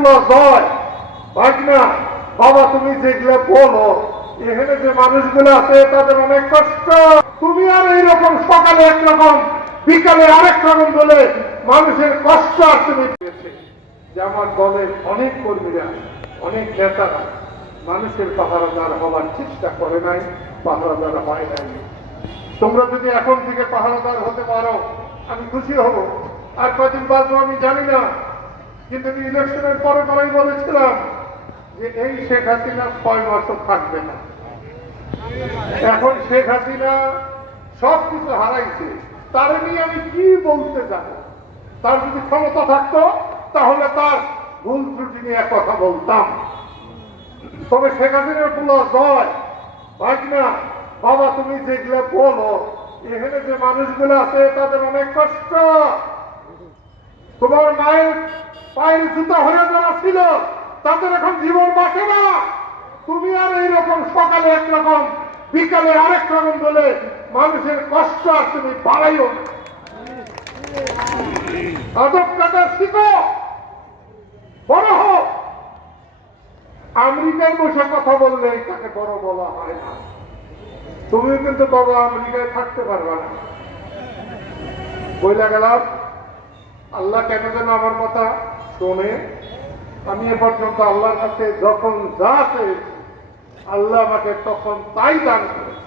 পোলা জয় ভাগনা বাবা তুমি যেগুলো বলো, এখানে যে মানুষগুলো আছে, তাদের অনেক কষ্ট। তুমি আর এইরকম সকালে একরকম, বিকালে আরেক রকম বলে মানুষের কষ্ট আর তুমি পেয়েছে। যে অনেক কর্মীরা, অনেক নেতারা মানুষের পাহারাদার হওয়ার চেষ্টা করে নাই, পাহারাদার হয় নাই। তোমরা যদি এখন থেকে পাহারাদার হতে পারো, আমি খুশি হব। আর কদিন বাঁচবো আমি জানি না কিন্তু ইলেকশনের পরে পরেই বলেছিলাম যে এই শেখ হাসিনা ছয় বছর থাকবে না। এখন শেখ হাসিনা সব কিছু হারাইছে, তার নিয়ে আমি কি বলতে যাব? তার যদি ক্ষমতা থাকতো, তাহলে তার ভুল ত্রুটি নিয়ে কথা বলতাম। তবে শেখ হাসিনার পুলো জয় ভাগনা বাবা তুমি যেগুলো বলো, এখানে যে মানুষগুলো আছে, তাদের অনেক কষ্ট। তোমার মায়ের পায়ের জুতা হয়ে যারা ছিল, তাদের এখন জীবন বাঁচে না। তুমি আর এইরকম সকালে একরকম, বিকালে আরেক রকম বলে মানুষের কষ্ট আর তুমি বাড়াইও আদব শিখো, বড় হোক আমেরিকায় বসে কথা বললে তাকে বড় বলা হয় না। তুমিও কিন্তু বাবা আমেরিকায় থাকতে পারবে না। বইলা গেলাম, আল্লাহ কেন যেন আমার কথা শোনে আমি এ পর্যন্ত আল্লাহর কাছে যখন যা চেয়েছি, আল্লাহ আমাকে তখন তাই দান করেছে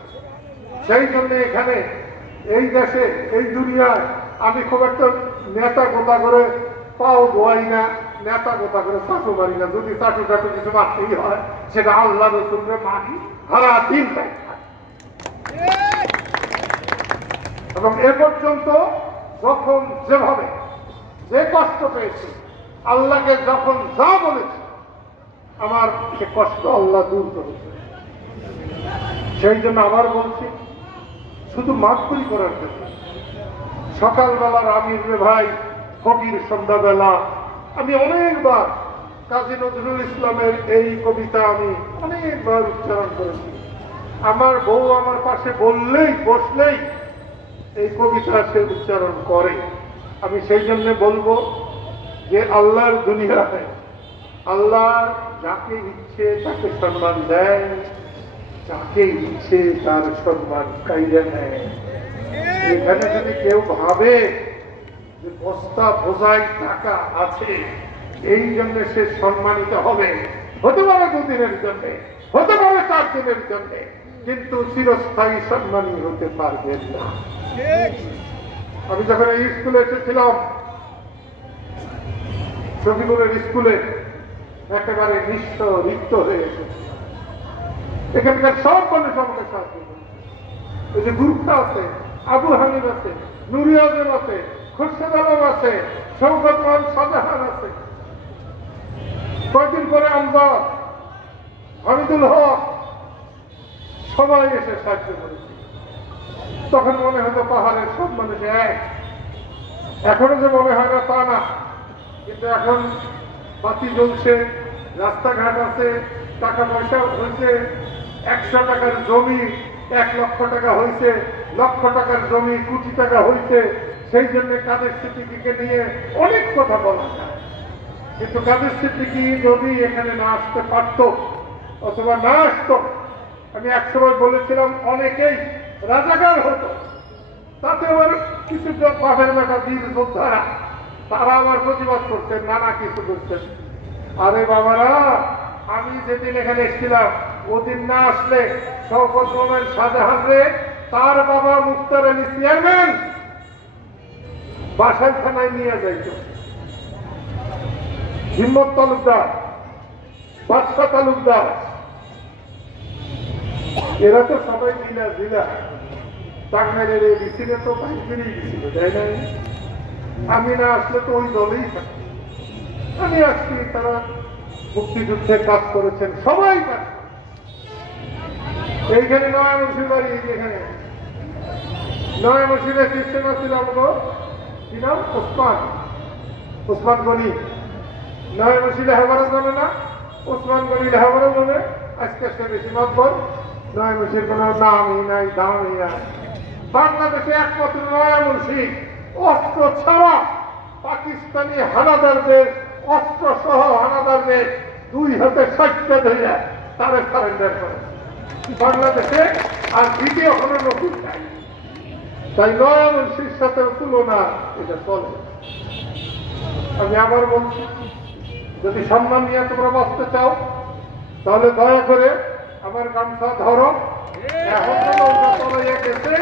সেই জন্য এখানে এই দেশে, এই দুনিয়ায় আমি খুব একটা নেতা গোতা করে পাও ধোয়াই না, নেতা গোতা করে চাটু মারি না যদি চাটু টাটু কিছু মারতেই হয়, সেটা আল্লাহ রসুলকে মানি হারা দিন তাই। এবং এ পর্যন্ত যখন যেভাবে যে কষ্ট পেয়েছি আল্লাহকে যখন যা বলেছে, আমার সে কষ্ট আল্লাহ দূর করেছে। সেই জন্য আবার বলছি, শুধু মাতকুরি করার জন্য। সকালবেলার আমির রে ভাই কবির সন্ধ্যাবেলা, আমি অনেকবার কাজী নজরুল ইসলামের এই কবিতা আমি অনেকবার উচ্চারণ করেছি। আমার বউ আমার পাশে বললেই, বসলেই এই কবিতা সে উচ্চারণ করে। আমি সেই জন্য বলব যে আল্লাহর দুনিয়ায় আল্লাহ যাকে ইচ্ছে তাকে সম্মান দেয়, যাকে ইচ্ছে তার সম্মান কাইরে নেয়। এখানে যদি কেউ ভাবে যে বস্তা বোঝাই টাকা আছে, এই জন্য সে সম্মানিত হবে। হতে পারে দুদিনের জন্য, হতে পারে চার দিনের জন্য, কিন্তু চিরস্থায়ী সম্মানী হতে পারবেন না। আমি যখন এই স্কুলে এসেছিলাম শফিকুলের স্কুলে একেবারে নিঃস্ব, রিক্ত হয়ে এসেছিলাম এখানকার সব মানুষ আমাকে সাহায্য করেছে ওই যে গুরুক্ষা আছে, আবু হানিফ আছে, নুরি আজম আছে, খুরশেদ আলম আছে সৌগত শাহজাহান আছে। কয়দিন পরে আমদাদ হামিদুল হক সবাই এসে সাহায্য করেছে। তখন মনে হতো পাহাড়ের সব মানুষ এক। এখনও যে মনে হয় না তা না। কিন্তু এখন বাতি জ্বলছে, রাস্তাঘাট আছে টাকা পয়সা হয়েছে, একশো টাকার জমি এক লক্ষ টাকা হয়েছে, লক্ষ টাকার জমি কোটি টাকা হয়েছে, সেই জন্য কাদের স্মৃতিকে নিয়ে অনেক কথা বলা যায়। কিন্তু কাদের স্মৃতি যদি এখানে না আসতে পারত অথবা না আসতো, আমি একসময় বলেছিলাম, অনেকেই রাজাকার হতো। তাতে আবার কিছু বাপের বেটা বীর যোদ্ধারা তারা আবার প্রতিবাদ করতেন, নানা কিছু করতেন। আরে বাবারা, আমি যেদিন এখানে এসেছিলাম, ওদিন না আসলে শওকত মোমেন শাহজাহান রে, তার বাবা মুক্তার আলী চেয়ারম্যান বাসায় থানায় নিয়ে যাইত। হিম্মত তালুকদার বাদশা তালুকদার। এরা তো সবাই জিলা জিলা টাঙ্গাইলের তো গেছিল, তাই না? আমি না আসলে তো ওই দলেই আমি আসছি, তারা মুক্তিযুদ্ধে কাজ করেছেন, সবাই এইখানে নয় মসির বাড়ি, এই যে এখানে নয় মসিরে সিস্টেম আছিল আমাকে কি নাম? ওসমান। ওসমান গনি। নয় মসি লেহাবারও জানে না, ওসমান গনি লেহাবারও জানে। আজকে সে বেশি মাতবর। নয় মসির কোনো নামই নাই, দামই নাই। বাংলাদেশে একমাত্র নয় মুন্সি অস্ত্র ছাড়া পাকিস্তানি হানাদারদের অস্ত্র সহ হানাদার তাকে দুই হাতে ষাটটা ধরিয়া তারে সারেন্ডার করে। বাংলাদেশে আর দ্বিতীয় কোনো নতুন নাই। তাই নয়া মানুষের সাথে তুলনা এটা চলে। আমি আবার বলছি যদি সম্মান নিয়ে তোমরা বাঁচতে চাও তাহলে দয়া করে আমার গামছা ধরো। এখন গেছে।